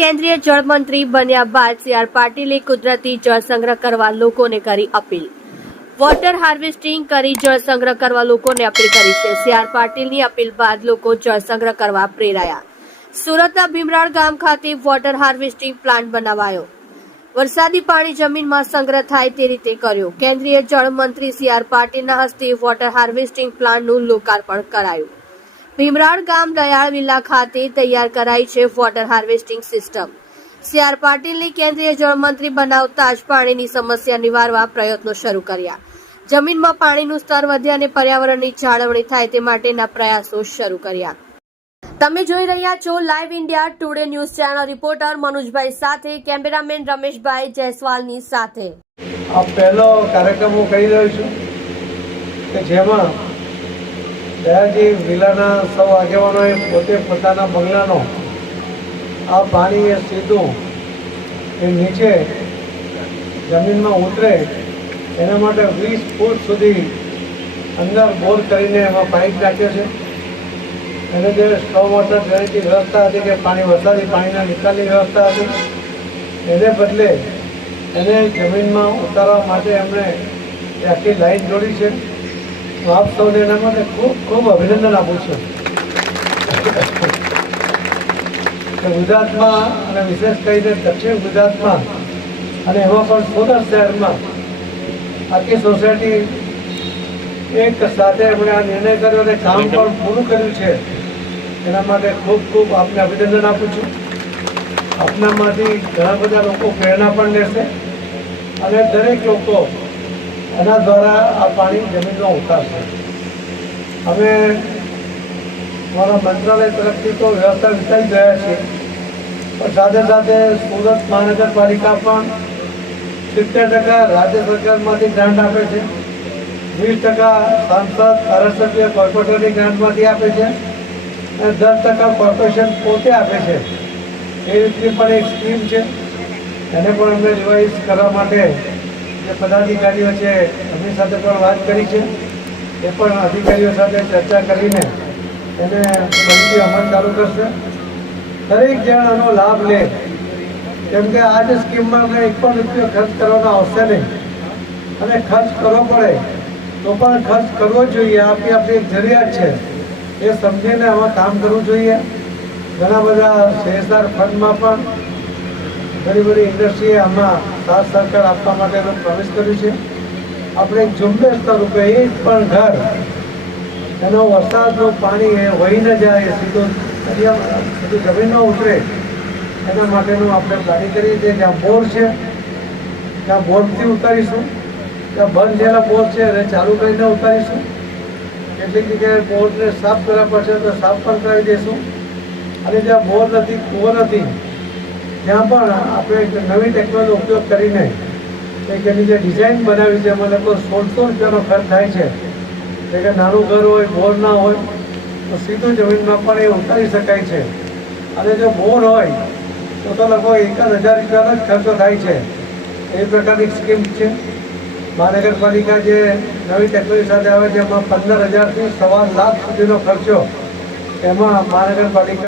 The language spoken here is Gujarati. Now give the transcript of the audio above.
કેન્દ્રીય જળમંત્રી બન્યા બાદ સી.આર. પાટીલે કુદરતી જળ સંગ્રહ કરવા લોકોને કરી અપીલ. વોટર હાર્વેસ્ટિંગ કરી જળ સંગ્રહ કરવા લોકોને અપીલ કરી છે. સી.આર. પાટીલની અપીલ બાદ લોકો જળ સંગ્રહ કરવા પ્રેરાયા. સુરતના ભીમરાળ ગામ ખાતે વોટર હાર્વેસ્ટિંગ પ્લાન્ટ બનાવાયો. વરસાદી પાણી જમીનમાં સંગ્રહ થાય તે રીતે કર્યો. કેન્દ્રીય જળમંત્રી સી.આર. પાટીલના હસ્તે વોટર હાર્વેસ્ટિંગ પ્લાન્ટનું લોકાર્પણ કરાયું. ભીમરાળ ગામ દયાળ વિલા ખાતે તૈયાર કરાઈ છે વોટર હાર્વેસ્ટિંગ સિસ્ટમ. સી.આર. પાટીલને કેન્દ્રીય જળમંત્રી બનાવતા જ પાણીની સમસ્યા નિવારવા પ્રયત્નો શરૂ કર્યા. જમીનમાં પાણીનું સ્તર વધે અને પર્યાવરણની જાળવણી થાય તે માટેના પ્રયાસો શરૂ કર્યા. તમે જોઈ રહ્યા છો live India Today news channel. Reporter મનોજભાઈ સાથે કેમેરામેન રમેશભાઈ જયસ્વાલની સાથે. આ પહેલો કાર્યક્રમ હું કહી રહ્યો છું કે જેમાં દયાજી વિલાના સૌ આગેવાનોએ પોતે પોતાના બંગલાનો આ પાણી એ સીધું એ નીચે જમીનમાં ઉતરે એના માટે 20 ફૂટ સુધી અંદર બોર કરીને એમાં પાઇપ નાખ્યો છે. એને જે સ્ટોમ વોટર ડ્રેનેજની વ્યવસ્થા હતી કે વરસાદી પાણીના નિકાલની વ્યવસ્થા હતી એને બદલે એને જમીનમાં ઉતારવા માટે એમણે આખી લાઈન જોડી છે. હું આપ સૌને એના માટે ખૂબ ખૂબ અભિનંદન આપું છું. ગુજરાતમાં અને વિશેષ કરીને દક્ષિણ ગુજરાતમાં અને એમાં પણ સુરત શહેરમાં આખી સોસાયટી એક સાથે એમણે આ નિર્ણય કર્યો અને કામ પણ પૂરું કર્યું છે. એના માટે ખૂબ ખૂબ આપને અભિનંદન આપું છું. આપનામાંથી ઘણા બધા લોકો પ્રેરણા પણ લેશે અને દરેક લોકો એના દ્વારા આ પાણી જમીનમાં ઉતારશે. અમે અમારા મંત્રાલય તરફથી તો વ્યવસ્થા વિચારી ગયા છીએ, પણ સાથે સાથે સુરત મહાનગરપાલિકા પણ 70% રાજ્ય સરકારમાંથી ગ્રાન્ટ આપે છે, 20% સાંસદ ધારાસભ્ય કોર્પોરેટરની ગ્રાન્ટમાંથી આપે છે અને 10% કોર્પોરેશન પોતે આપે છે. એ રીતની પણ એક સ્કીમ છે. એને પણ અમે રિવાઇઝ કરવા માટે જે પદાધિકારીઓ છે એમની સાથે પણ વાત કરી છે. એ પણ અધિકારીઓ સાથે ચર્ચા કરીને એને ફરીથી અમલ ચાલુ કરશે. દરેક જણ આનો લાભ લે, કેમ કે આ જે સ્કીમમાં અમને એક પણ રૂપિયો ખર્ચ કરવાનો આવશે નહીં અને ખર્ચ કરવો પડે તો પણ ખર્ચ કરવો જોઈએ. આપણી એક જરૂરિયાત છે એ સમજીને આમાં કામ કરવું જોઈએ. ઘણા બધા CSR ફંડમાં પણ ઘણી બધી ઇન્ડસ્ટ્રીએ આમાં સાથ સહકાર આપવા માટેનો પ્રવેશ કર્યું છે. આપણે એક ઝુંબેશ સ્વરૂપે એક પણ ઘર એનો વરસાદનું પાણી એ વહી ન જાય, સીધું જમીનમાં ઉતરે એના માટેનું આપણે પ્લાનિંગ કરીએ છીએ. જ્યાં બોર છે ત્યાં બોરથી ઉતારીશું, ત્યાં બંધ થયેલા બોર છે એને ચાલુ કરીને ઉતારીશું. કેટલીક જગ્યાએ બોરને સાફ કરવા પડશે તો સાફ પણ કરી દઈશું અને જ્યાં બોર નથી, કૂવો નથી, ત્યાં પણ આપણે એક નવી ટેકનોલોજીનો ઉપયોગ કરીને એક એની જે ડિઝાઇન બનાવી છે એમાં લગભગ 1600 રૂપિયાનો ખર્ચ થાય છે. એટલે કે નાનું ઘર હોય, બોર ના હોય તો સીધું જમીનમાં પણ એ ઉતારી શકાય છે. અને જો બોર હોય તો લગભગ 1000 રૂપિયાનો જ ખર્ચો થાય છે. એ પ્રકારની સ્કીમ છે. મહાનગરપાલિકા જે નવી ટેકનોલોજી સાથે આવે છે એમાં 15,000 થી 1.25 લાખ સુધીનો ખર્ચો એમાં મહાનગરપાલિકા